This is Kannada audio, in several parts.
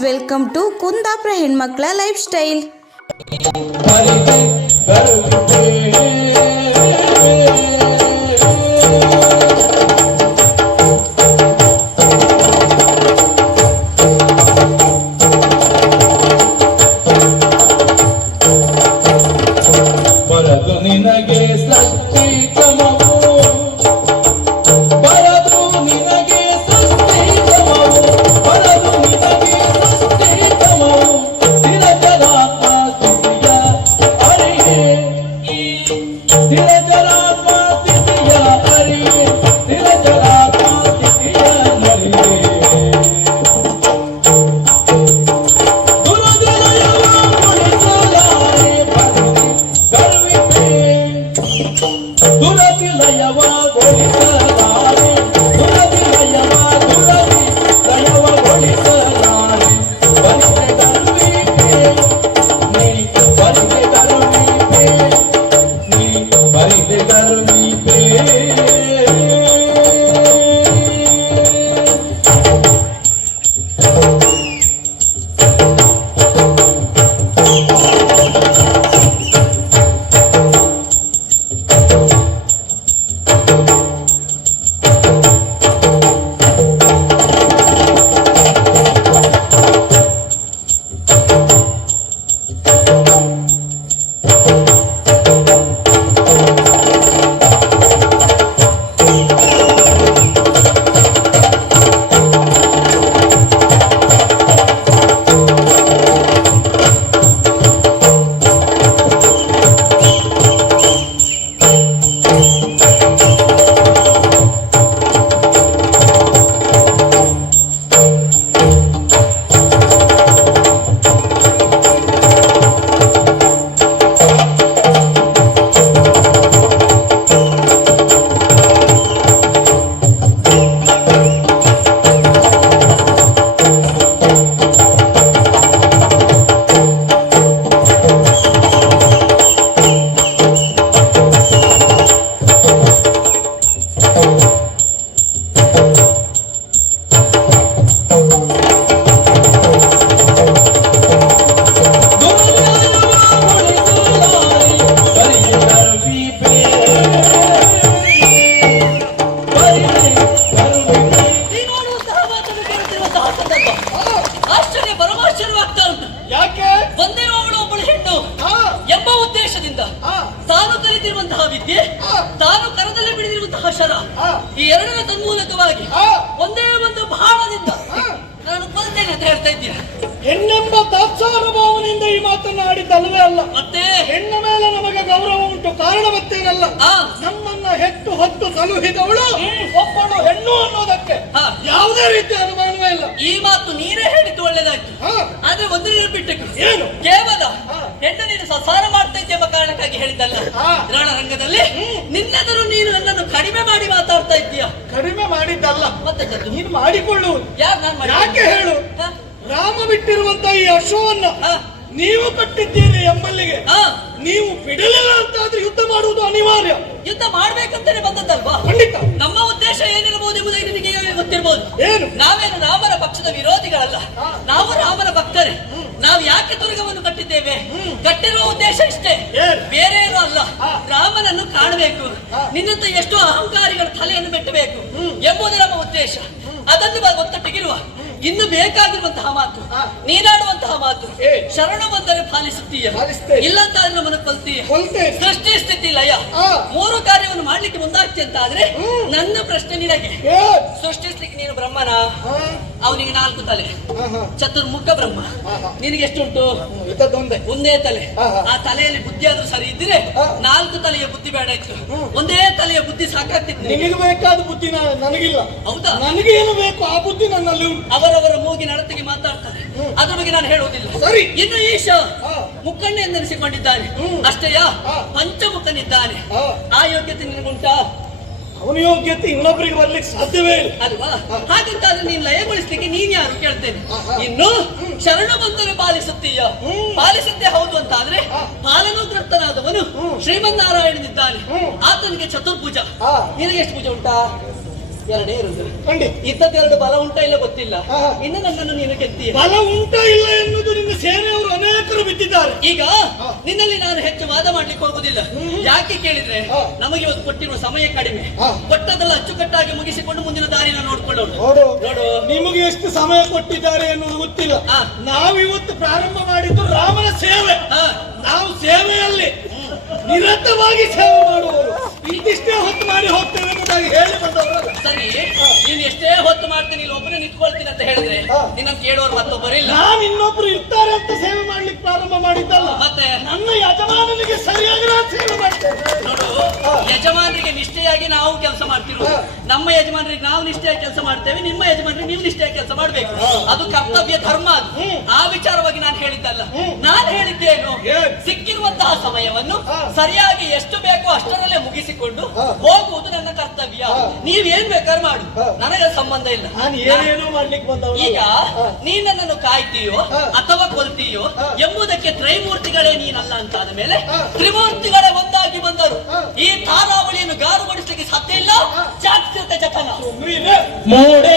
ವೆಲ್ಕಮ್ ಟು ಕುಂದಾಪುರ ಹೆಣ್ಮಕ್ಳ ಲೈಫ್ ಸ್ಟೈಲ್ ಬರದು ನೀನು ಸಂಸಾರ ಮಾಡ್ತಾ ಇದ್ದೆ ಎಂಬ ಕಾರಣಕ್ಕಾಗಿ ಹೇಳಿದ್ದಲ್ಲ. ರಣರಂಗದಲ್ಲಿ ನಿನ್ನೆದರು ನೀನು ನನ್ನನ್ನು ಕಡಿಮೆ ಮಾಡಿ ಮಾತಾಡ್ತಾ ಇದ್ದೀಯ? ಕಡಿಮೆ ಮಾಡಿದ್ದಲ್ಲ. ಮತ್ತೆ ನೀನು ಮಾಡಿಕೊಳ್ಳುವುದು ಯಾರು ನಾನು ಯಾಕೆ ಹೇಳು? ರಾಮ ಬಿಟ್ಟಿರುವಂತ ಈ ಆ. ನೀವು ಕಟ್ಟಿದ್ದೀರಿ ಎಂಬಲ್ಲಿಗೆ. ನೀವು ಬಿಡಲಿಲ್ಲ ಅಂತ ಆದ್ರೆ ಯುದ್ಧ ಮಾಡುವುದು ಅನಿವಾರ್ಯ. ಯುದ್ಧ ಮಾಡ್ಬೇಕಂತಾನೆ ಬಂದದ್ದಲ್ವಾ? ಖಂಡಿತ. ನಮ್ಮ ಉದ್ದೇಶ ಏನಿರಬಹುದು ಎಂಬುದಾಗಿ ನಿಮಗೆ ಗೊತ್ತಿರಬಹುದು ಏನು? ನಾವೇನು ರಾಮರ ಪಕ್ಷದ ವಿರೋಧಿಗಳಲ್ಲ. ನಾವು ರಾಮರ ಭಕ್ತರೇ. ನಾವು ಯಾಕೆ ದುರ್ಗವನ್ನು ಕಟ್ಟಿದ್ದೇವೆ? ಕಟ್ಟಿರುವ ಉದ್ದೇಶ ಇಷ್ಟೇ? ಬೇರೆ ಏನು ಅಲ್ಲ. ರಾಮನನ್ನು ಕಾಣಬೇಕು. ನಿನ್ನಂತ ಎಷ್ಟೋ ಅಹಂಕಾರಿಗಳ ತಲೆಯನ್ನು ಮೆಟ್ಟಬೇಕು ಎಂಬುದು ನಮ್ಮ ಉದ್ದೇಶ. ಅದನ್ನು ಒತ್ತಟ್ಟಿಗಿರುವ ಇನ್ನು ಬೇಕಾಗಿರುವಂತಹ ಮಾತು ನೀರಾಡುವಂತಹ ನೀನಾಡುವಂತಹ ಮಾತು ಶರಣ ಬಂದರೆ ಪಾಲಿಸುತ್ತೀಯ ಇಲ್ಲ ಇಲ್ಲಂತ ನಮ್ಮನ್ನು ಕೊಲ್ತೀಯ. ಸೃಷ್ಟಿ ಸ್ಥಿತಿ ಲಯ. ಮೂರು ಕಾರ್ಯವನ್ನು ಮಾಡ್ಲಿಕ್ಕೆ ಮುಂದಾಗ್ತಿ ಅಂತ ಆದ್ರೆ ನನ್ನ ಪ್ರಶ್ನೆ ನಿನಗೆ. ಸೃಷ್ಟಿಸ್ಲಿಕ್ಕೆ ನೀನು ಬ್ರಹ್ಮನ? ಅವನಿಗೆ ನಾಲ್ಕು ತಲೆ. ಚತುರ್ಮುಖ ಬ್ರಹ್ಮ. ನಿನಗೆ ಎಷ್ಟುಂಟು? ಒಂದೇ ಒಂದೇ ತಲೆ. ಆ ತಲೆಯಲ್ಲಿ ಬುದ್ಧಿ ಆದ್ರೂ ಸರಿ ಇದ್ರೆ ನಾಲ್ಕು ತಲೆಯ ಬುದ್ಧಿ ಬೇಡ ಇತ್ತು. ಒಂದೇ ತಲೆಯ ಬುದ್ಧಿ ಸಾಕಾಗ್ತಿತ್ತು ಬೇಕಾದ ಬುದ್ಧಿ ನನಗಿಲ್ಲ. ಹೌದಾ? ನನಗೆ ಏನು ಬೇಕು? ಆ ಬುದ್ಧಿ ನನ್ನಲ್ಲಿ ಅವರವರ ಮೂಗಿ ಅಳತೆಗೆ ಮಾತಾಡ್ತಾರೆ. ಅದ್ರ ಬಗ್ಗೆ ನಾನು ಹೇಳುವುದಿಲ್ಲ. ಸರಿ. ಇನ್ನು ಈಶ. ಮುಖಂಡ ಎಂದೆನಿಸಿಕೊಂಡಿದ್ದಾನೆ. ಅಷ್ಟೇಯಾ. ಪಂಚಮುಖನಿದ್ದಾನೆ. ಆ ಯೋಗ್ಯತೆ ನಿನಗುಂಟಾ? ಅವನ ಯೋಗ್ಯತೆ ಇನ್ನೊಬ್ಬರಿಗೆ ಬರ್ಲಿಕ್ಕೆ ಸಾಧ್ಯವೇ ಇಲ್ಲ. ಅಲ್ವಾ? ಹಾಗಂತಾದ್ರೆ ನೀನ್ ಲಯಗೊಳಿಸ್ಲಿಕ್ಕೆ ನೀನ್ ಯಾರು ಕೇಳ್ತೇನೆ? ಇನ್ನು ಶರಣ ಬಂದರೆ ಪಾಲಿಸುತ್ತೀಯ. ಹ್ಮ್. ಪಾಲಿಸುತ್ತೆ ಹೌದು ಅಂತ. ಪಾಲನೋಗ್ರಸ್ತನಾದವನು ಹ್ಮ್. ಶ್ರೀಮನ್ನಾರಾಯಣನಿದ್ದಾನೆ. ಆತನಿಗೆ ಚತುರ್ಭುಜ. ನಿನಗೆ ಎಷ್ಟು ಪೂಜೆ ಉಂಟಾ? ಎರಡೇ ಖಂಡಿತ ಇದ್ದದ್ದೆರಡು ಬಲ ಉಂಟಾ ಇಲ್ಲ ಗೊತ್ತಿಲ್ಲ. ಇನ್ನು ನನ್ನನ್ನು ನೀನು ಬಲ ಉಂಟಾ ಇಲ್ಲ ಎನ್ನುವುದು ನಿನ್ನ ಸೇನೆಯವರು ಅನೇಕರು ಬಿದ್ದಿದ್ದಾರೆ ಈಗ ನಿನ್ನಲ್ಲಿ ನಾನು ಹೆಚ್ಚು ವಾದ ಮಾಡ್ಲಿಕ್ಕೆ ಹೋಗುದಿಲ್ಲ. ಯಾಕೆ ಕೇಳಿದ್ರೆ ನಮಗೆ ಇವತ್ತು ಕೊಟ್ಟಿರುವ ಸಮಯ ಕಡಿಮೆ. ಕೊಟ್ಟದಲ್ಲ ಅಚ್ಚುಕಟ್ಟಾಗಿ ಮುಗಿಸಿಕೊಂಡು ಮುಂದಿನ ದಾರಿನ ನೋಡ್ಕೊಳ್ಳೋಣ. ನೋಡು. ನಿಮಗೆ ಎಷ್ಟು ಸಮಯ ಕೊಟ್ಟಿದ್ದಾರೆ ಎನ್ನುವುದು ಗೊತ್ತಿಲ್ಲ. ನಾವು ಇವತ್ತು ಪ್ರಾರಂಭ ಮಾಡಿದ್ದು ರಾಮನ ಸೇವೆ. ನಾವು ಸೇವೆಯಲ್ಲಿ ನಿರತವಾಗಿ ಸೇವೆ ಮಾಡುವವರು ಇಂತಿಷ್ಟೇ ಹೊತ್ತು ಮಾಡಿ ಹೋಗ್ತೇವೆ ಎಂಬುದಾಗಿ ಹೇಳಿ ಬಂದವರು. ಸರಿ ನೀನ್ ಎಷ್ಟೇ ಹೊತ್ತು ಮಾಡ್ತೀನಿ ಇಲ್ಲಿ ಒಬ್ಬನೇ ನಿಂತ್ಕೊಳ್ತೀನಿ ಅಂತ ಹೇಳಿದ್ರೆ ನಿನ್ನ ಕೇಳೋರು ಮತ್ತೊಬ್ಬರಿಲ್ಲ ನಾನು ಇನ್ನೊಬ್ರು ಇರ್ತಾರೆ ಅಂತ ಸೇವೆ ಮಾಡ್ಲಿಕ್ಕೆ ಪ್ರಾರಂಭ ಮಾಡಿದ್ದಲ್ಲ. ಮತ್ತೆ? ನನ್ನ ಯಜಮಾನನಿಗೆ ಸರಿಯಾಗಿ ನಾನು ಸೇವೆ ಮಾಡ್ತೇನೆ. ನೋಡು ಯಜಮಾನರಿಗೆ ನಿಷ್ಠೆಯಾಗಿ ನಾವು ಕೆಲಸ ಮಾಡ್ತಿರೋದು. ನಮ್ಮ ಯಜಮಾನರಿಗೆ ನಾವು ನಿಷ್ಠೆಯಾಗಿ ಕೆಲಸ ಮಾಡ್ತೇವೆ ನಿಮ್ಮ ಯಜಮಾನರಿಗೆ ನೀವು ನಿಷ್ಠೆಯಾಗಿ ಕೆಲಸ ಮಾಡ್ಬೇಕು. ಅದು ಕರ್ತವ್ಯ ಧರ್ಮ ಅದು. ಆ ವಿಚಾರವಾಗಿ ನಾನು ಹೇಳಿದ್ದಲ್ಲ. ನಾನು ಹೇಳಿದ್ದೇನು? ಸಿಕ್ಕಿರುವಂತಹ ಸಮಯವನ್ನು ಸರಿಯಾಗಿ ಎಷ್ಟು ಬೇಕೋ ಅಷ್ಟರಲ್ಲೇ ಮುಗಿಸಿಕೊಂಡು ಹಾ. ಹೋಗುವುದು ನನ್ನ ಕರ್ತವ್ಯ. ನೀವ್ ನೀವೇನ್ ಬೇಕಾದ್ರೆ ಮಾಡು. ನನಗೆ ಸಂಬಂಧ ಇಲ್ಲ. ನಾನು ಏನೇನೋ ಮಾಡ್ಲಿಕ್ಕೆ ಈಗ ನೀ ನನ್ನನ್ನು ಕಾಯ್ತೀಯೋ ಅಥವಾ ಕೊಲ್ತೀಯೋ ಎಂಬುದಕ್ಕೆ ತ್ರೈಮೂರ್ತಿಗಳೇ ನೀನಲ್ಲ ಅಂತ ಆದ ಮೇಲೆ. ತ್ರಿಮೂರ್ತಿಗಳೇ ಒಂದಾಗಿ ಬಂದರು. ಈ ತಾರಾವಳಿಯನ್ನು ಗಾರುಗೊಳಿಸಲಿಕ್ಕೆ ಸಾಧ್ಯ ಇಲ್ಲ. ಜಾತ್ಯತೆ ಜಾಗ್ರತೆ ಜತನ. ಮೋಡೆ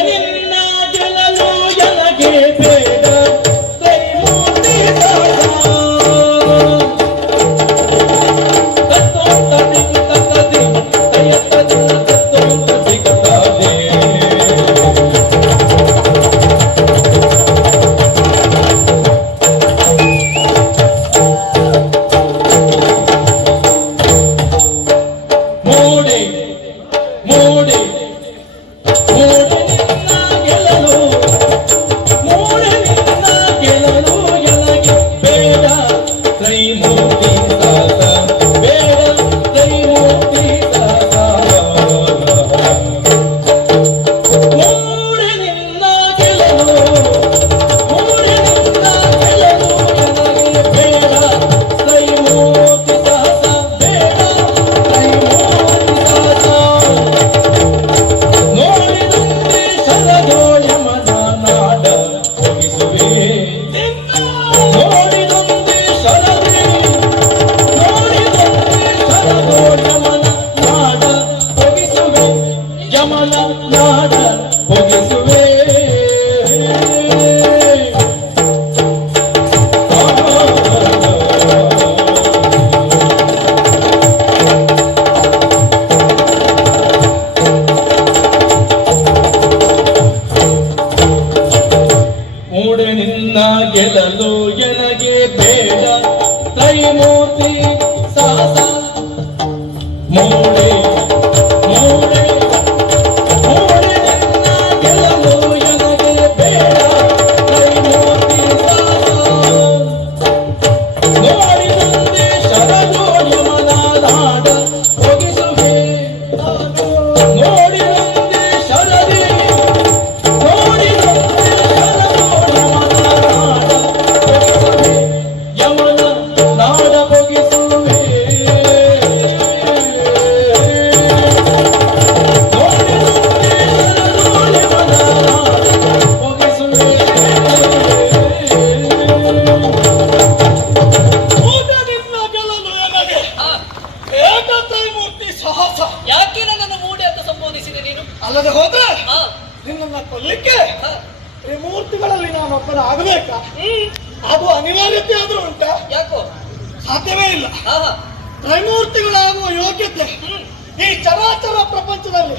ಈ ಚರಾಚರ ಪ್ರಪಂಚದಲ್ಲಿ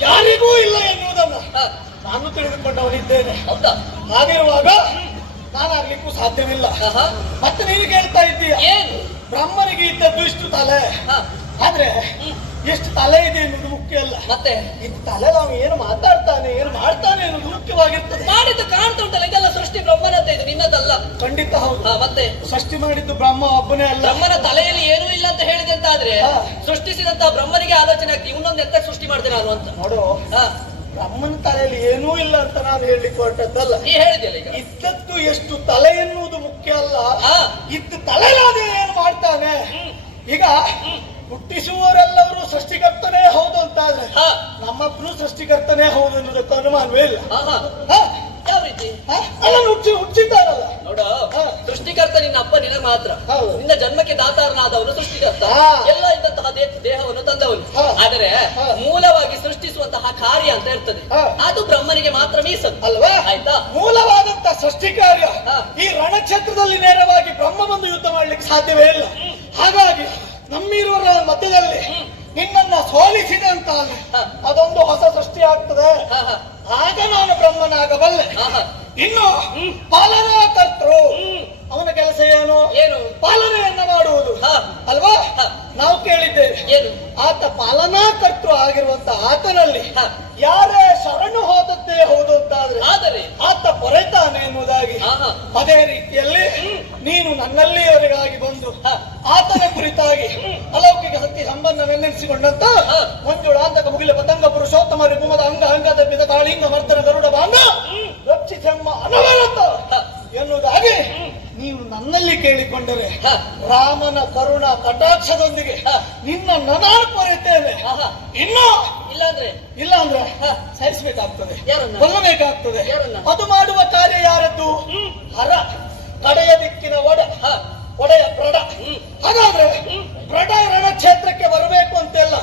ಯಾರಿಗೂ ಇಲ್ಲ ಎನ್ನುವುದನ್ನು ಹಾ, ನಾನು ತಿಳಿದುಕೊಂಡವನಿದ್ದೇನೆ. ಹೌದಾ? ಹಾಗಿರುವಾಗ ನಾನಾಗ್ಲಿಕ್ಕೂ ಸಾಧ್ಯವಿಲ್ಲ. ಮತ್ತೆ ನೀನು ಕೇಳ್ತಾ ಇದ್ದೀಯ? ಏನು? ಬ್ರಹ್ಮನಿಗೆ ಇದ್ದದ್ದು ಇಷ್ಟು ತಲೆ. ಆದ್ರೆ ಎಷ್ಟು ತಲೆ ಇದೆ ಎನ್ನುವುದು ಮುಖ್ಯ ಅಲ್ಲ. ಮತ್ತೆ? ಇದು ತಲೆ ನಾವು ಏನು ಮಾತಾಡ್ತಾನೆ ಏನು ಮಾಡ್ತಾನೆ ಎನ್ನುವುದು ಮುಖ್ಯವಾಗಿರ್ತದೆ. ಮಾಡಿದ್ದು ಕಾಣ್ತಾ ಉಂಟಲ್ಲ ಇದೆಲ್ಲ ಸೃಷ್ಟಿ ಬ್ರಹ್ಮನಂತ ಇದು ನಿನ್ನದಲ್ಲ. ಖಂಡಿತ ಹೌದು. ಹಾ, ಮತ್ತೆ? ಸೃಷ್ಟಿ ಮಾಡಿದ್ದು ಬ್ರಹ್ಮ ಒಬ್ಬನೇ ಅಲ್ಲ. ಬ್ರಹ್ಮನ ತಲೆಯಲ್ಲಿ ಏನೂ ಇಲ್ಲ ಅಂತ ಹೇಳಿದೆ ಅಂತ ಆದ್ರೆ ಹಾ. ಸೃಷ್ಟಿಸಿದಂತ ಬ್ರಹ್ಮನಿಗೆ ಆಲೋಚನೆ ಆಗ್ತಿ ಇನ್ನೊಂದು ಎಂತ ಸೃಷ್ಟಿ ಮಾಡಿದೆ ನಾನು ಅಂತ. ನೋಡು ಹಾ, ಬ್ರಹ್ಮನ ತಲೆಯಲ್ಲಿ ಏನೂ ಇಲ್ಲ ಅಂತ ನಾನು ಹೇಳಲಿಕ್ಕೆ ಹೊರಟದ್ದಲ್ಲ ನೀ ಹೇಳಿದ್ಯಲ್ಲ ಈಗ. ಇದ್ದದ್ದು ಎಷ್ಟು ತಲೆ ಎನ್ನುವುದು ಮುಖ್ಯ ಅಲ್ಲ. ಹಾ. ಇದ್ದು ತಲೆಲಾದ ಏನು ಮಾಡ್ತಾನೆ? ಈಗ ಹುಟ್ಟಿಸುವವರೆಲ್ಲರೂ ಸೃಷ್ಟಿಕರ್ತನೇ ಹೌದು ಅಂತ ಆದ್ರೆ ಹಾ, ನಮ್ಮಪ್ಪನು ಸೃಷ್ಟಿಕರ್ತನೇ ಹೌದು ಅನ್ನೋದಕ್ಕೆ ಅನುಮಾನವೇ ಇಲ್ಲ. ಯಾವ ರೀತಿ? ಹುಚ್ಚಿ ಹುಚ್ಚಿದ್ದಾರಲ್ಲ ನೋಡ ಸೃಷ್ಟಿಕರ್ತ ನಿನ್ನ ಅಪ್ಪ ನಿನಗೆ ಮಾತ್ರ. ನಿನ್ನ ಜನ್ಮಕ್ಕೆ ದಾತಾರನಾದವನು ಸೃಷ್ಟಿಕರ್ತ. ಎಲ್ಲ ಇದ್ದಂತಹ ದೇಹವನ್ನು ತಂದವನು. ಆದರೆ ಮೂಲವಾಗಿ ಸೃಷ್ಟಿಸುವಂತಹ ಕಾರ್ಯ ಅಂತ ಇರ್ತದೆ. ಅದು ಬ್ರಹ್ಮನಿಗೆ ಮಾತ್ರ ಮೀಸಲು. ಅಲ್ವಾ? ಆಯ್ತಾ? ಮೂಲವಾದಂತಹ ಸೃಷ್ಟಿ ಕಾರ್ಯ ಈ ರಣಕ್ಷೇತ್ರದಲ್ಲಿ ನೇರವಾಗಿ ಬ್ರಹ್ಮ ಬಂದು ಯುದ್ಧ ಮಾಡ್ಲಿಕ್ಕೆ ಸಾಧ್ಯವೇ ಇಲ್ಲ. ಹಾಗಾಗಿ ನಮ್ಮಿರುವರ ಮಧ್ಯದಲ್ಲಿ ನಿನ್ನನ್ನ ಸೋಲಿಸಿದೆ ಅಂತ ಅದೊಂದು ಹೊಸ ಸೃಷ್ಟಿ ಆಗ್ತದೆ. ಆಗ ನಾನು ಬ್ರಹ್ಮನಾಗಬಲ್ಲೆ. ಇನ್ನು ಪಾಲನಾ ಕರ್ತೃ. ಅವನ ಕೆಲಸ ಏನು? ಏನು? ಪಾಲನೆಯನ್ನ ಮಾಡುವುದು. ಅಲ್ವಾ? ನಾವು ಕೇಳಿದ್ದೇವೆ. ಏನು? ಆತ ಪಾಲನಾ ಕರ್ತೃ ಆಗಿರುವಂತ ಆತನಲ್ಲಿ. ಯಾರೇ ಶರಣು ಹೋದದ್ದೇ ಹೌದು ಅಂತಾದ್ರೆ ಆದರೆ ಆತ ಪೊರೆತಾನೆ ಎನ್ನುವುದಾಗಿ ಅದೇ ರೀತಿಯಲ್ಲಿ ನೀನು ನನ್ನಲ್ಲಿಯವರಿಗಾಗಿ ಬಂದು ಆತನ ಕುರಿತಾಗಿ ಅಲೌಕಿಕ ಸತ್ಯ ಒಂದು ಮಂಜುಳಾಂತಕ ಮುಗಿಲ ಪತಂಗ ಪುರುಷೋತ್ತಮ ರಿಪುಮದ ಅಂಗ ಅಂಗದ ಬಿದ ತಾಳಿಂಗ ಮರ್ದನ ಗರುಡ ಬಾಂಗ ರಕ್ಷಿಸೆಮ್ಮ ಅನವರತ. ಎನ್ನುವುದಾಗಿ ನೀನು ನನ್ನಲ್ಲಿ ಕೇಳಿಕೊಂಡರೆ. ರಾಮನ ಕರುಣ ಕಟಾಕ್ಷದೊಂದಿಗೆ. ನಿನ್ನ ನನಾರು ಪೊರೆತೇನೆ ಆಹಾ. ಇನ್ನು ಇಲ್ಲಾಂದ್ರೆ ಇಲ್ಲಾಂದ್ರೆ. ಸಹಿಸಬೇಕಾಗ್ತದೆ? ಕೊಲ್ಲಬೇಕಾಗ್ತದೆ? ಅದು ಮಾಡುವ ಕಾರ್ಯ ಯಾರದ್ದು ಹರ ಕಡೆಯ ದಿಕ್ಕಿನ ಒಡ ಹಾ. ಒಡೆಯ ಪ್ರಡ. ಹಾಗಾದ್ರೆ ಪ್ರಡ ರಣಕ್ಷೇತ್ರಕ್ಕೆ ಬರಬೇಕು ಅಂತೆಲ್ಲ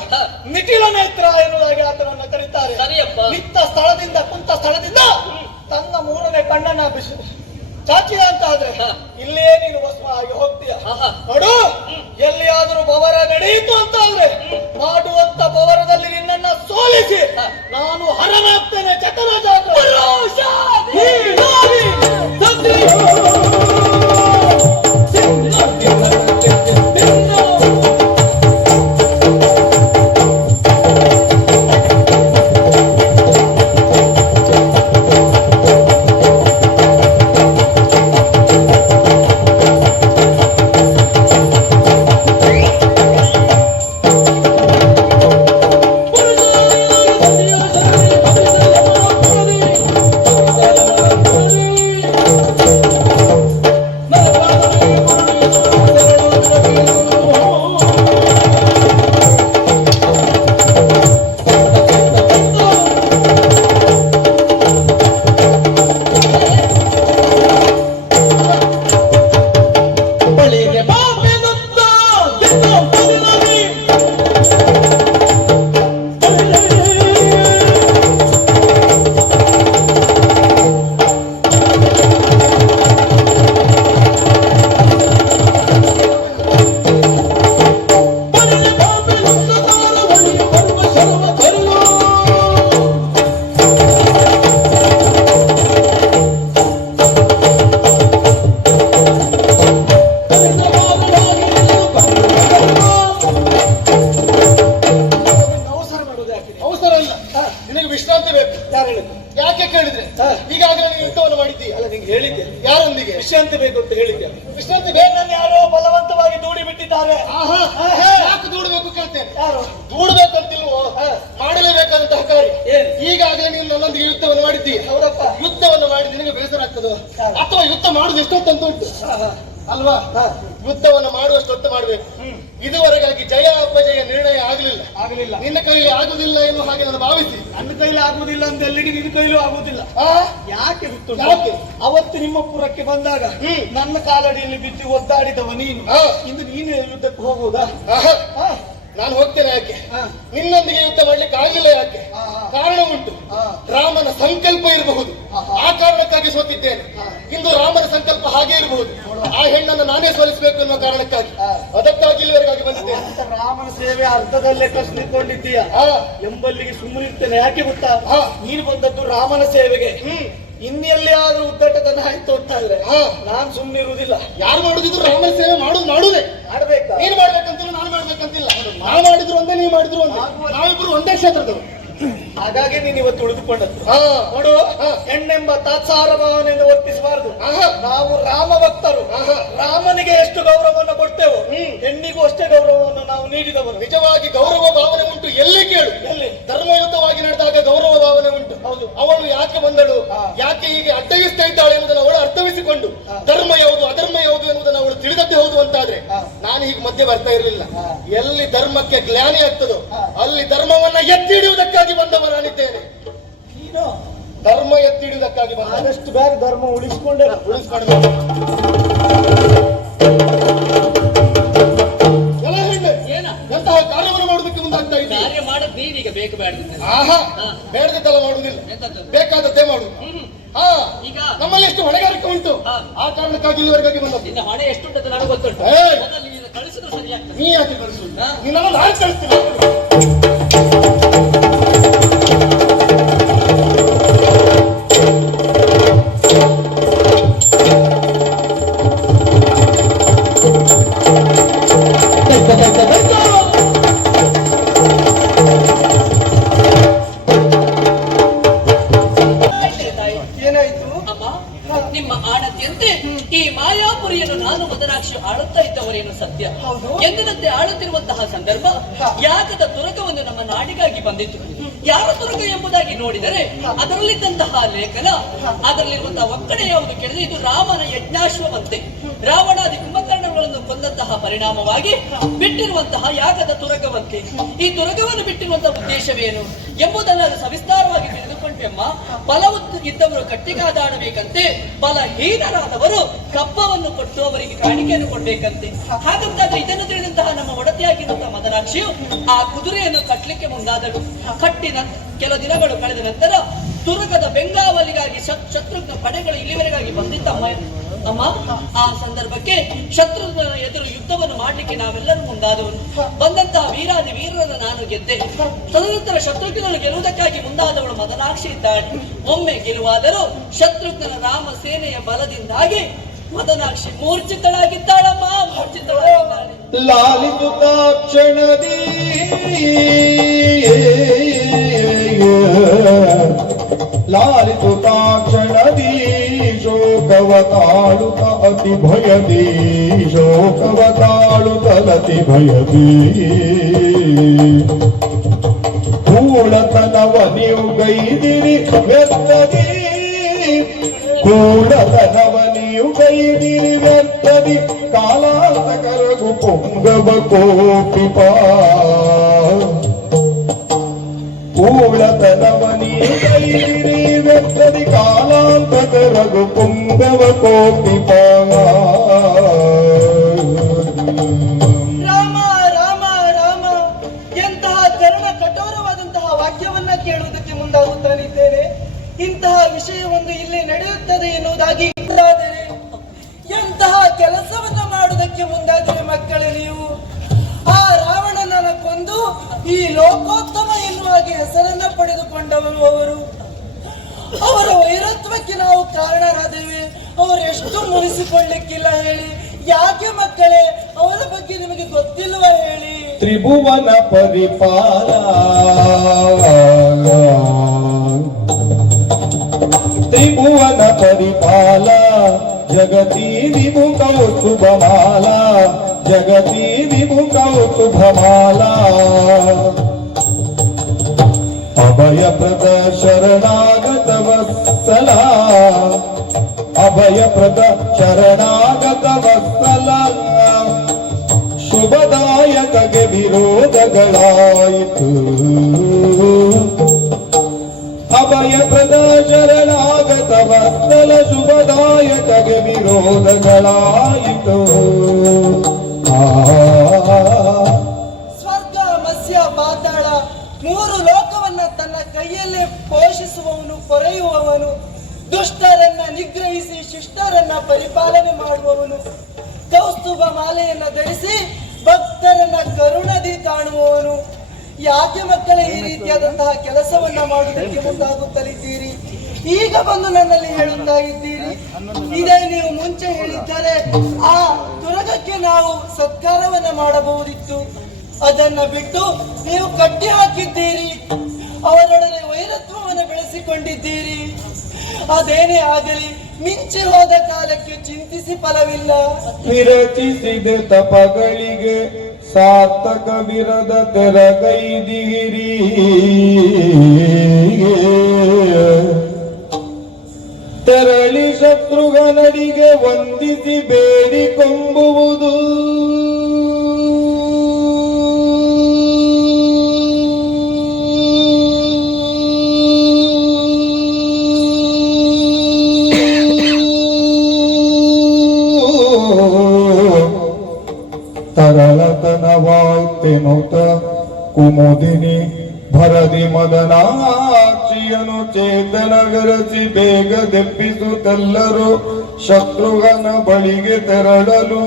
ಮಿಥಿಲ ನೇತ್ರ ಎನ್ನುವುದಾಗಿ ಆತನನ್ನ ಕರೀತಾರೆ ಸರಿಯಪ್ಪ. ನಿತ್ತ ಸ್ಥಳದಿಂದ ಕುಂತ ಸ್ಥಳದಿಂದ ತನ್ನ ಮೂರನೇ ಕಣ್ಣನ್ನ ಬಿಸಿ ಚಾಚಿದ ಅಂತ ಆದ್ರೆ. ಇಲ್ಲೇ ನೀನು ಭಸ್ಮ ಆಗಿ ಹೋಗ್ತೀಯ? ಹಾ ನೋಡು ಎಲ್ಲಿಯಾದರೂ ಬವರ ನಡೆಯಿತು ಅಂತ ಆದ್ರೆ ಮಾಡುವಂತ ಬವರದಲ್ಲಿ ನಿನ್ನನ್ನ ಸೋಲಿಸಿ. ನಾನು ಹರನಾಗ್ತೇನೆ ಚಕ್ರ ಬಳಿಗೆ ನನ್ನ ಕಾಲಡಿಯಲ್ಲಿ ಬಿದ್ದು ಒದ್ದಾಡಿದವ ನೀನು. ಇಂದು ನೀನು ಯುದ್ಧಕ್ಕೆ ಹೋಗುವುದಾ. ನಾನು ಹೋಗ್ತೇನೆ ಯಾಕೆ. ನಿನ್ನೊಂದಿಗೆ ಯುದ್ಧ ಮಾಡ್ಲಿಕ್ಕೆ ಆಗಿಲ್ಲ ಯಾಕೆ. ಕಾರಣ ಉಂಟು. ರಾಮನ ಸಂಕಲ್ಪ ಇರಬಹುದು. ಆ ಕಾರಣಕ್ಕಾಗಿ ಸೋತಿದ್ದೇನೆ. ಇಂದು ರಾಮನ ಸಂಕಲ್ಪ ಹಾಗೆ ಇರಬಹುದು ಆ ಹೆಣ್ಣನ್ನು ನಾನೇ ಸೋಲಿಸಬೇಕು ಅನ್ನೋ ಕಾರಣಕ್ಕಾಗಿ. ಅದಕ್ಕಾಗಿ ಇಲ್ಲಿವರೆಗಾಗಿ ಬಂದಿದ್ದೇನೆ ರಾಮನ ಸೇವೆ ಅರ್ಧದಲ್ಲೇ ಕಸಿದುಕೊಂಡಿದ್ದೀಯ. ಎಂಬಲ್ಲಿಗೆ ಸುಮ್ಮನಿರ್ತೇನೆ ಯಾಕೆ ಗೊತ್ತಾ. ನೀನು ಬಂದದ್ದು ರಾಮನ ಸೇವೆಗೆ ಹ್ಮ್ ಇನ್ನೆಲ್ಲಿ ಆದ್ರೂ ಉದ್ದಟತನ ಆಯ್ತು ಅಂತ ಆದ್ರೆ ನಾನ್ ಸುಮ್ಮನೆ ಇರುವುದಿಲ್ಲ. ಯಾರು ಮಾಡುದಿದ್ರು ರಾಮ ಸೇವೆ ಮಾಡುದು ಮಾಡುದೇ. ಮಾಡ್ಬೇಕು. ನೀನ್ ಮಾಡ್ಬೇಕಂತಿಲ್ಲ ನಾನು ಮಾಡ್ಬೇಕಂತಿಲ್ಲ. ನಾವು ಮಾಡಿದ್ರು ಒಂದೇ ನೀವು ಮಾಡಿದ್ರು ಒಂದೇ. ನಾವಿಬ್ರು ಒಂದೇ ಕ್ಷೇತ್ರದವರು. ಹಾಗಾಗಿ ನೀನು ಇವತ್ತು ಉಳಿದುಕೊಂಡದ್ದು ಹಾ ನೋಡು. ಹೆಣ್ಣೆಂಬ ತಾತ್ಸಾರ ಭಾವನೆಯನ್ನು ವರ್ತಿಸಬಾರದು. ನಾವು ರಾಮ ಭಕ್ತರು. ರಾಮನಿಗೆ ಎಷ್ಟು ಗೌರವವನ್ನು ಕೊಡ್ತೇವೋ. ಹೆಣ್ಣಿಗೂ ಅಷ್ಟೇ ಗೌರವವನ್ನು ನಾವು ನೀಡಿದವರು ನಿಜವಾಗಿ ಗೌರವ ಭಾವನೆ ಉಂಟು ಎಲ್ಲಿ ಕೇಳು ಎಲ್ಲಿ? ಧರ್ಮಯುತವಾಗಿ ನಡೆದಾಗ ಗೌರವ ಭಾವನೆ ಉಂಟು ಹೌದು. ಅವಳು ಯಾಕೆ ಬಂದಳು ಯಾಕೆ ಹೀಗೆ ಅಡ್ಡಗಿಸ್ತಾ ಇದ್ದಾಳೆ ಎಂಬುದನ್ನು ಅವಳು ಅರ್ಥವಿಸಿಕೊಂಡು. ಧರ್ಮ ಯಾವುದು ಎನ್ನುವುದನ್ನು ಅವಳು ತಿಳಿದದ್ದೇ ಹೌದು ಅಂತಾದ್ರೆ ಹಾ. ನಾನು ಹೀಗೆ ಮಧ್ಯೆ ಬರ್ತಾ ಇರಲಿಲ್ಲ. ಎಲ್ಲಿ ಧರ್ಮಕ್ಕೆ ಗ್ಲಾನಿ ಆಗ್ತದೋ ಅಲ್ಲಿ ಧರ್ಮವನ್ನ ಎತ್ತಿ ಹಿಡಿಯುವುದಕ್ಕಾಗಿ ಬಂದವರಾಗಿದ್ದೇನೆ ನೀನು? ಧರ್ಮ ಎತ್ತಿಡುವುದಕ್ಕಾಗಿ ಬಂದ ಆದಷ್ಟು ಬೇಗ ಧರ್ಮ ಉಳಿಸಿಕೊಂಡೆ. ಉಳಿಸ್ಕೊಂಡು ಎಂತಹ ಕಾರ್ಯವನ್ನು ಮಾಡುವುದಕ್ಕೆ ಮುಂದಾಗ್ತಾ ಇದ್ದೀರಿ? ಕಾರ್ಯ ಮಾಡದ್ ನೀವೀಗ ಬೇಕು ಬೇಡ ಆಹಾ ಬೇಡದಕ್ಕೆಲ್ಲ ಮಾಡುವುದಿಲ್ಲ. ಎಂತದ್ದು? ಬೇಕಾದದ್ದೇ ಮಾಡುದು. ಹಾ ಈಗ ನಮ್ಮಲ್ಲಿ ಎಷ್ಟು ಹೊಣೆಗಾರಿಕೆ ಉಂಟು? ಆ ಕಾರಣಕ್ಕಾಗಿ ಇಲ್ಲಿವರೆಗಾಗಿ ಬಂದದ್ದು. ನಿನ್ನ ಎಷ್ಟು ಉಂಟು ನನಗೆ ಗೊತ್ತುಂಟು. ನೀನು ಕಳಿಸಿದ್ರೆ ಸರಿ ನೀ ಯಾಕೆ ಕಳಿಸು ಹಾ. ನಿನ್ನನ್ನು ನಾನು ಕಳಿಸ್ತೀನಿ. ನೋಡಿದರೆ ಅದರಲ್ಲಿದ್ದಂತಹ ಲೇಖನ, ಅದರಲ್ಲಿರುವಂತಹ ಒಕ್ಕಣೆ ಯಾವುದು ಕೇಳಿದ್ರೆ ಇದು ರಾಮನ ಯಜ್ಞಾಶ್ವವಂತೆ ರಾವಣಾದಿ ಕುಂಭಕರ್ಣಗಳನ್ನು ಕೊಂದಂತಹ ಪರಿಣಾಮವಾಗಿ ಬಿಟ್ಟಿರುವಂತಹ ಯಾಗದ ತುರಗವಂತೆ. ಈ ತುರಗವನ್ನು ಬಿಟ್ಟಿರುವಂತಹ ಉದ್ದೇಶವೇನು ಎಂಬುದನ್ನು ಸವಿಸ್ತಾರವಾಗಿ ತಿಳಿದುಕೊಂಡೆಮ್ಮ ಬಲವತ್ತು ಇದ್ದವರು ಕಟ್ಟಿಗಾದಾಡಬೇಕಂತೆ, ಬಲಹೀನರಾದವರು ಕಪ್ಪವನ್ನು ಕೊಟ್ಟು ಅವರಿಗೆ ಕಾಣಿಕೆಯನ್ನು ಕೊಡ್ಬೇಕಂತೆ. ಹಾಗಂತಾದ್ರೆ ಇದನ್ನು ಮದನಾಕ್ಷಿಯು ಆ ಕುದುರೆಯನ್ನು ಕಟ್ಟಲಿಕ್ಕೆ ಮುಂದಾದಳು. ಕಟ್ಟಿನ ಕೆಲ ದಿನಗಳು ಕಳೆದ ನಂತರ ತುರುಗದ ಬೆಂಗಾವಲಿಗಾಗಿ ಶತ್- ಶತ್ರುಘ್ನ ಪಡೆಗಳು ಇಲ್ಲಿವರೆಗಾಗಿ ಬಂದಿದ್ದ ಅಮ್ಮ. ಆ ಸಂದರ್ಭಕ್ಕೆ ಶತ್ರುಘ್ನ ಎದುರು ಯುದ್ಧವನ್ನು ಮಾಡಲಿಕ್ಕೆ ನಾವೆಲ್ಲರೂ ಮುಂದಾದವರು. ಬಂದಂತಹ ವೀರಾದಿ ವೀರರನ್ನು ನಾನು ಗೆದ್ದೆ. ತದನಂತರ ಶತ್ರುಘ್ನನು ಗೆಲ್ಲುವುದಕ್ಕಾಗಿ ಮುಂದಾದವಳು ಮದನಾಕ್ಷಿ ಇದ್ದಾಳೆ. ಒಮ್ಮೆ ಗೆಲುವಾದರೂ ಶತ್ರುಘ್ನ ರಾಮ ಸೇನೆಯ ಬಲದಿಂದಾಗಿ ಮದನಾಕ್ಷಿ ಮೂರ್ಛಿತಳಾಗಿದ್ದಾಳಮ್ಮ, ಮೂರ್ಛಿತಳಾಗಿದ್ದಾಳೆ. ಲಾಲಿಸುತ್ತಾ ಕ್ಷಣದಿ ಲಾಲಿಸುತ್ತಾ ಕ್ಷಣದಿ ಶೋಕವ ತಾಳುತ್ತ ಅತಿ ಭಯದಿ. ಶೋಕವ ತಾಳುತ್ತಲತಿ ಭಯದಿ. ಕೂಳತನವ ನೀವು ಗೈದಿರಿ, ವ್ಯರ್ಥದಿ. ಕೂಡತನವ ನೀವು ಗೈದಿರಿ ವ್ಯರ್ಥದಿ ಕಾಲಾಂತಕರಗು ಪೊಂಗವ ಕೋಪಿಪ ಕೂಳತನವ ನೀವು ಗೈದಿರಿ ವ್ಯರ್ಥದಿ ಕಾಲಾಂತಕರಗು ಪೊಂಗವ जीवन परिपाला। त्रिभुवन परिपाला। जगती विमुखौ शुभमाला जगती विमुखौ शुभमाला अभयप्रद शरणागत वत्सला। अभयप्रद शरणागत वत्सला। ಶುಭದಾಯಕಗೆ ವಿರೋಧಗಳಾಯಿತು. ಅಭಯ ಪ್ರದ ಶರಣಾಗತವ ವತ್ಸಲ ಶುಭದಾಯಕಗೆ ವಿರೋಧಗಳಾಯಿತು. ಸ್ವರ್ಗ, ಮತ್ಸ್ಯ, ಪಾತಾಳ ಮೂರು ಲೋಕವನ್ನ ತನ್ನ ಕೈಯಲ್ಲೇ ಪೋಷಿಸುವವನು, ಕೊರೆಯುವವನು, ದುಷ್ಟರನ್ನ ನಿಗ್ರಹಿಸಿ ಶಿಷ್ಟರನ್ನ ಪರಿಪಾಲನೆ ಮಾಡುವವನು, ಕೌಸ್ತುಭ ಮಾಲೆಯನ್ನ ಧರಿಸಿ ಭಕ್ತರನ್ನ ಕರುಣದಿ ಕಾಣುವವನು. ಯಾಕೆ ಮಕ್ಕಳೇ ಈ ರೀತಿಯಾದಂತಹ ಕೆಲಸವನ್ನ ಮಾಡುವುದಕ್ಕೆ ಮುಂದಾಗುತ್ತಲಿದ್ದೀರಿ? ಈಗ ಬಂದು ನನ್ನಲ್ಲಿ ಹೇಳುತ್ತಾ ಇದ್ದೀರಿ ಇದೇ ನೀವು ಮುಂಚೆ ಹೇಳಿದ್ದರೆ ಆ ತುರಗಕ್ಕೆ ನಾವು ಸತ್ಕಾರವನ್ನ ಮಾಡಬಹುದಿತ್ತು. ಅದನ್ನ ಬಿಟ್ಟು ನೀವು ಕಟ್ಟಿ ಹಾಕಿದ್ದೀರಿ. ಅವರೊಡನೆ ವೈರತ್ವವನ್ನು ಬೆಳೆಸಿಕೊಂಡಿದ್ದೀರಿ. ಅದೇನೇ ಆಗಲಿ ಮಿಂಚಿ ಹೋದ ಕಾಲಕ್ಕೆ ಚಿಂತಿಸಿ ಫಲವಿಲ್ಲ. ವಿರಚಿಸಿದ ತಪಗಳಿಗೆ ಸಾರ್ಥಕ ವಿರದ ತೆರಗೈದಿರಿ. ತೆರಳಿ ಶತ್ರುಘ್ನಡಿಗೆ ವಂದಿಸಿ ಬೇಡಿಕೊಂಬುವುದು. ತೆನುತ ಕುಮುದಿನಿ ಭರದಿ ಮದನಾಚಿಯನು ಚೇತನಗರಸಿ ಬೇಗ ದೆಪ್ಪಿಸುತ್ತಲ್ಲರು ಶತ್ರುಗನ ಬಳಿಗೆ ತೆರಳಲು.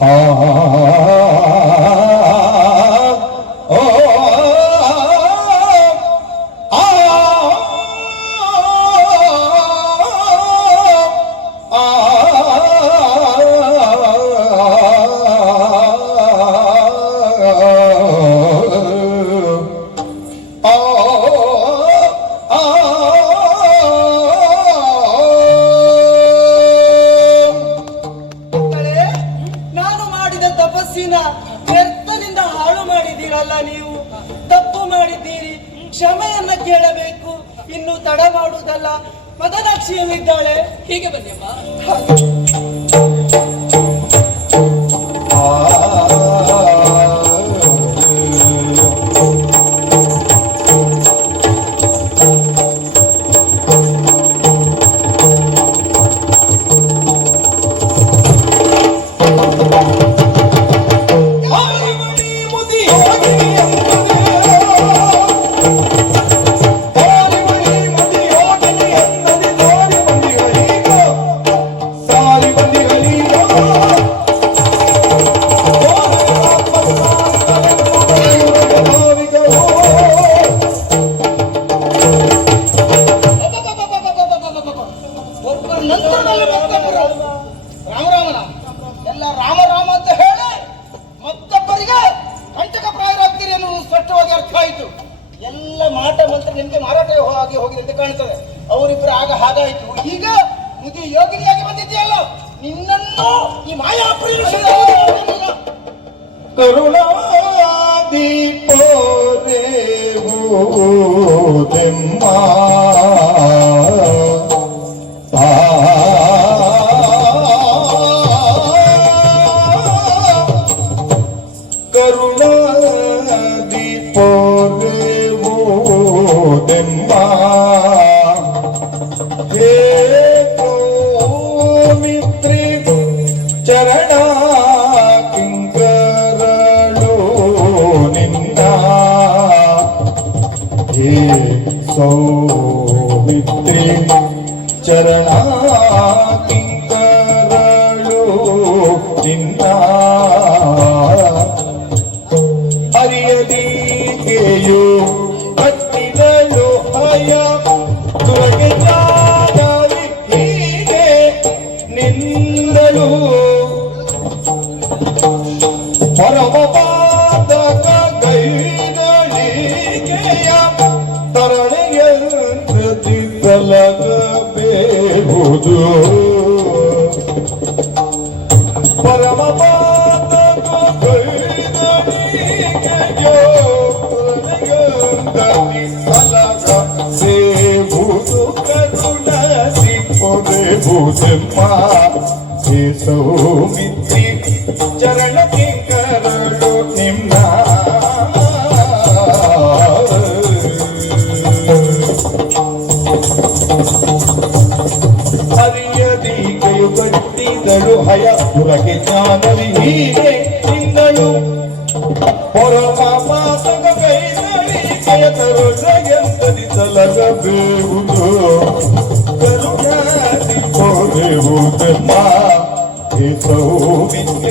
ಹಾ. కరుణాదీపోరేవు తెమ్మా. ಚರಣಾಕಿಂತರಳು ನಿನ್ನ ಅರಿಯದೀಕೆಯು ಹತ್ತಿನಳು ಅಯ ತ್ವಗೆ ನಿನ್ನ ಪುಷ್ಪ ಕೇಸವು ಮಿತ್ರಿ ಚರಣ ಕಿಂಕರಳು ನಿಮ್ಮ ಹರಿಯದಿ ಕೈಯು ಕಟ್ಟಿದಳು ಹಯ ಪುರಗೆ ಜ್ಞಾನವಿ ಹೀಗೆ ತಿಂಗಳು ಪೊರಮ ಮಾತಗ ಕೈದಳಿ ಕೈತರು ಎಂತದಿ ತಲಗಬೇವುದು ಕರುಣಾದಿ देवो ब्रह्मा हे प्रभु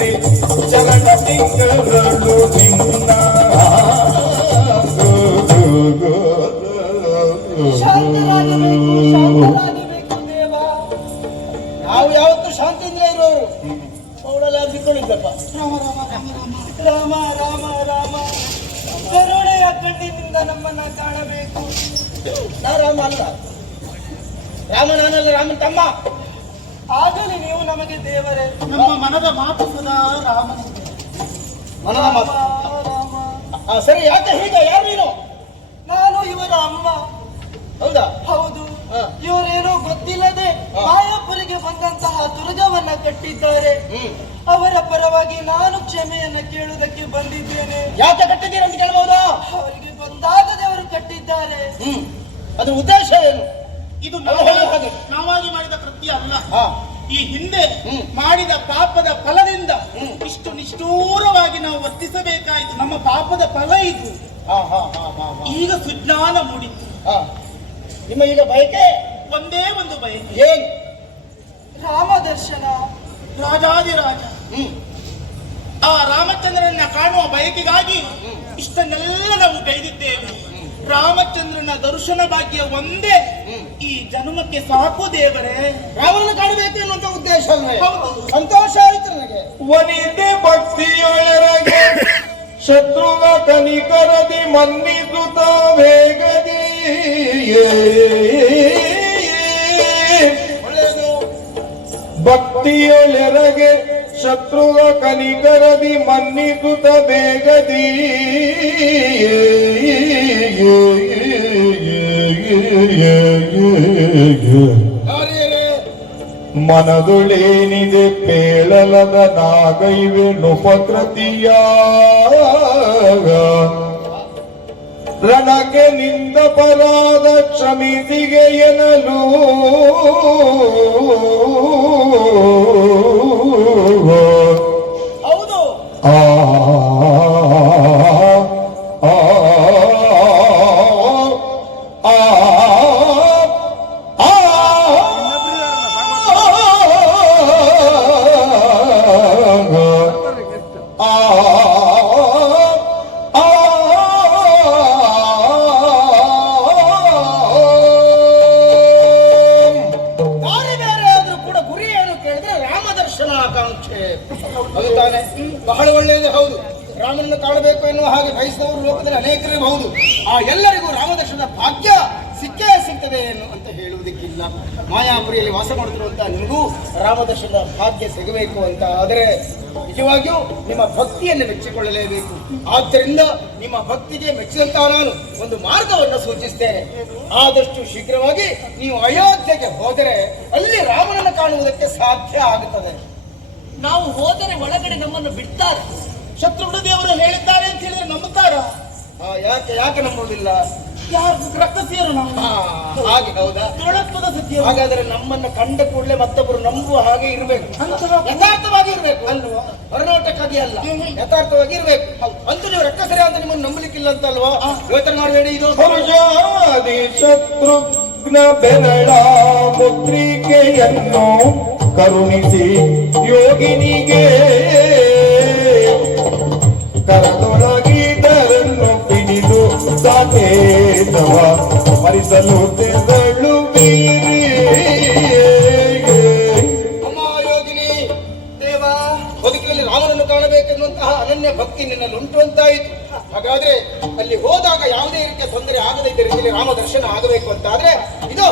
ಹೇಗಿರಂತ ಕೇಳಬಹುದು ಅವರಿಗೆ ಗೊತ್ತಾಗದೆ ಅವರು ಕಟ್ಟಿದ್ದಾರೆ. ಹ್ಮ್. ಅದು ಉದ್ದೇಶ ಏನು? ಇದು ನಾವಾಗಿ ಮಾಡಿದ ಕೃತ್ಯ ಅಲ್ಲ. ಈ ಹಿಂದೆ ಮಾಡಿದ ಪಾಪದ ಫಲದಿಂದ ಇಷ್ಟು ನಿಷ್ಠೂರವಾಗಿ ನಾವು ವರ್ತಿಸಬೇಕಾಯಿತು. ನಮ್ಮ ಪಾಪದ ಫಲ ಇದು. ಈಗ ಸುಜ್ಞಾನ ಮೂಡಿತು ನಿಮ್ಮ ಈಗ ಬಯಕೆ? ಒಂದೇ ಒಂದು ಬಯಕೆ. ಏನು? ರಾಮ ದರ್ಶನ. ರಾಜಾದಿರಾಜ ಆ ರಾಮಚಂದ್ರನ ಕಾಣುವ ಬಯಕೆಗಾಗಿ ಇಷ್ಟನ್ನೆಲ್ಲ ನಾವು ಕೈದಿದ್ದೇವೆ ರಾಮಚಂದ್ರನ ದರ್ಶನ ಭಾಗ್ಯ ಒಂದೇ. ಈ ಜನ್ಮಕ್ಕೆ ಸಾಕು ದೇವರೇ. ರಾಮನ ಕಾಣಬೇಕು ಅನ್ನುವಂತ ಉದ್ದೇಶ ಅಲ್ವೇ. ಸಂತೋಷ ಆಯ್ತು ನನಗೆ. ವನಿತೆ ಭಕ್ತಿಯೊಳಗೆ ಶತ್ರುವ ಕನಿಕರದಿ ಮನ್ನಿಸುತ್ತ ವೇಗದಿ ಎ ಭಕ್ತಿಯೊಳೆರಗೆ ಶತ್ರುವ ಕನಿಕರದಿ ಮನ್ನಿಸುತ್ತ ಬೇಗದಿ. ಮನದೊಳೇನಿದೆ ಪೇಳಲದ ನಾಗೈವೆನುಪಕೃತಿಯ ರಣಕ್ಕೆ ನಿಂದ ಪರಾದ ಕ್ಷಮಿಸಿಗೆ ಎನಲು ಹೌದು. ಆ ಬಹಳ ಒಳ್ಳೆಯದು, ಹೌದು. ರಾಮನನ್ನು ಕಾಣಬೇಕು ಎನ್ನುವ ಹಾಗೆ ಬಯಸಿದವರು ಲೋಕದಲ್ಲಿ ಅನೇಕರಿರಬಹುದು ಆ ಎಲ್ಲರಿಗೂ ರಾಮದರ್ಶನದ ಭಾಗ್ಯ ಸಿಕ್ಕೇ ಸಿಗ್ತದೆ ಏನು ಅಂತ ಹೇಳುವುದಕ್ಕಿಲ್ಲ. ಮಾಯಾಪುರಿಯಲ್ಲಿ ವಾಸ ಮಾಡುತ್ತಿರುವಂತಹ ನಿಮಗೂ ರಾಮದರ್ಶನದ ಭಾಗ್ಯ ಸಿಗಬೇಕು ಅಂತ. ಆದರೆ ನಿಜವಾಗಿಯೂ ನಿಮ್ಮ ಭಕ್ತಿಯನ್ನು ಮೆಚ್ಚಿಕೊಳ್ಳಲೇಬೇಕು. ಆದ್ದರಿಂದ ನಿಮ್ಮ ಭಕ್ತಿಗೆ ಮೆಚ್ಚಿದಂತಹ ನಾನು ಒಂದು ಮಾರ್ಗವನ್ನು ಸೂಚಿಸ್ತೇನೆ. ಆದಷ್ಟು ಶೀಘ್ರವಾಗಿ ನೀವು ಅಯೋಧ್ಯೆಗೆ ಹೋದರೆ ಅಲ್ಲಿ ರಾಮನನ್ನು ಕಾಣುವುದಕ್ಕೆ ಸಾಧ್ಯ ಆಗುತ್ತದೆ ನಾವು ಹೋದರೆ ಒಳಗಡೆ ನಮ್ಮನ್ನು ಬಿಡ್ತಾರೆ. ಶತ್ರುಘ್ನ ದೇವರು ಹೇಳಿದ್ದಾರೆ ಅಂತ ಹೇಳಿದ್ರೆ ನಂಬುತ್ತಾರ? ಆ, ಯಾಕೆ ಯಾಕೆ ನಂಬೋದಿಲ್ಲ ಯಾರು ಹಾಗೆ ಹೌದಾ? ದೃಢತ್ವದ ಸತ್ಯ ಹಾಗಾದ್ರೆ ನಮ್ಮನ್ನ ಕಂಡ ಕೂಡಲೇ ಮತ್ತೊಬ್ಬರು ನಂಬುವ ಹಾಗೆ ಇರಬೇಕು. ಯಥಾರ್ಥವಾಗಿ ಇರಬೇಕು. ಅಲ್ವಾ? ಹೊರನೋಟಕ್ಕಾಗಿ ಅಲ್ಲ. ಯಥಾರ್ಥವಾಗಿ ಇರಬೇಕು. ಅಂತೂ ನೀವು ರಕ್ತ ಸರಿ ಅಂತ ನಿಮ್ಮನ್ನು ನಂಬಲಿಕ್ಕಿಲ್ಲ ಅಂತ ಅಲ್ವಾ ಯೋಚನೆ ಮಾಡಬೇಡಿ ಇದು ಶತ್ರುಘ್ನ ಬೆರಳ ಮುದ್ರಿಕೆಯನ್ನು ಕರುಣಿಸಿ ಯೋಗಿನಿಗೆ. ಕರದೊಳಗಿದರನ್ನು ಪಿಡಿದು ಸಾಕೇತವ ಮರಿಸಲು ದೇವ, ಬದುಕಿನಲ್ಲಿ ರಾಮನನ್ನು ಕಾಣಬೇಕೆನ್ನುವಂತಹ ಅನನ್ಯ ಭಕ್ತಿ ನಿನ್ನಲ್ಲಿ ಉಂಟು ಅಂತಾಯಿತು. ಹಾಗಾದ್ರೆ ಅಲ್ಲಿ ಹೋದಾಗ ಯಾವುದೇ ರೀತಿಯ ತೊಂದರೆ ಆಗದೇ ರೀತಿಯಲ್ಲಿ ರಾಮ ದರ್ಶನ ಆಗಬೇಕು ಅಂತಾದ್ರೆ, ಇದು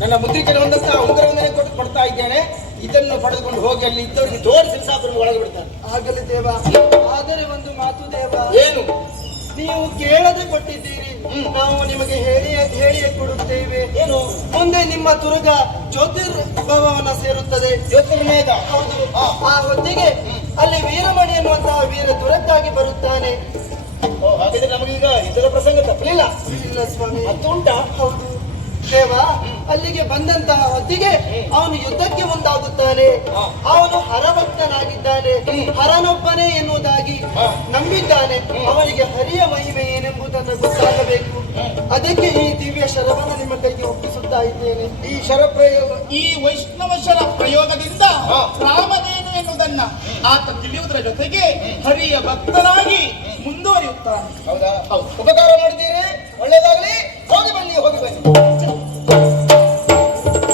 ನನ್ನ ಮುದ್ರಿಕೆ ಹೊಂದಂತಹ ಉಂಗುರವನ್ನೇ ಕೊಟ್ಟು ಕೊಡ್ತಾ ಇದ್ದೇನೆ. ಇದನ್ನು ಪಡೆದುಕೊಂಡು ಹೋಗಿ ಅಲ್ಲಿ ಇದ್ದವರಿಗೆ ತೋರಿಸಿ ಸಾಕು ಒಳಗೆ ಬಿಡ್ತಾರೆ. ಆಗಲಿ ದೇವ. ಆದರೆ ಒಂದು ಮಾತು ದೇವ. ಏನು? ನೀವು ಕೇಳದೆ ಕೊಟ್ಟಿದ್ದೀರಿ. ನಾವು ನಿಮಗೆ ಹೇಳಿ ಹೇಳಿಯೇ ಕೊಡುತ್ತೇವೆ. ಏನು? ಮುಂದೆ ನಿಮ್ಮ ತುರುಗ ಜ್ಯೋತಿರ್ಭವನ ಸೇರುತ್ತದೆ. ಜ್ಯೋತಿರ್ಮೇಧ ಹೌದು. ಆ ಹೊತ್ತಿಗೆ ಅಲ್ಲಿ ವೀರಮಣಿ ಎನ್ನುವಂತಹ ವೀರ ದುರಕ್ಕಾಗಿ ಬರುತ್ತಾನೆ. ಓ, ಹಾಗಿದ್ರೆ ನಮಗೀಗ ಇದರ ಪ್ರಸಂಗ ತಪ್ಪಲಿಲ್ಲ ಇಲ್ಲ ಸ್ವಾಮಿ. ಅದು ಉಂಟಾ ಹೌದು. ದೇವ ಅಲ್ಲಿಗೆ ಬಂದಂತಹ ಹೊತ್ತಿಗೆ ಅವನು ಯುದ್ಧಕ್ಕೆ ಮುಂದಾಗುತ್ತಾನೆ. ಅವನು ಹರಭಕ್ತನಾಗಿದ್ದಾನೆ. ಹರನೊಬ್ಬನೇ ಎನ್ನುವುದಾಗಿ ನಂಬಿದ್ದಾನೆ. ಅವನಿಗೆ ಹರಿಯ ಮಹಿಮೆ ಏನೆಂಬುದನ್ನು ಗೊತ್ತಾಗಬೇಕು. ಅದಕ್ಕೆ ಈ ದಿವ್ಯ ಶರವನ್ನು ನಿಮ್ಮ ಕೈಗೆ ಒಪ್ಪಿಸುತ್ತಾ ಇದ್ದೇನೆ. ಈ ಶರ ಪ್ರಯೋಗ ಈ ವೈಷ್ಣವ ಶರ ಪ್ರಯೋಗದಿಂದ. ರಾಮನೇನು ಎನ್ನುವುದನ್ನ ಆತ ತಿಳಿಯುವುದರ ಜೊತೆಗೆ ಹರಿಯ ಭಕ್ತನಾಗಿ ಮುಂದುವರಿಯುತ್ತಾನೆ. ಹೌದಾ? ಉಪಕಾರ ಮಾಡಿದ್ದೀರಿ ಒಳ್ಳೇದಾಗ್ಲಿ. ಹೋಗಿ ಬನ್ನಿ ಹೋಗಿ ಬನ್ನಿ.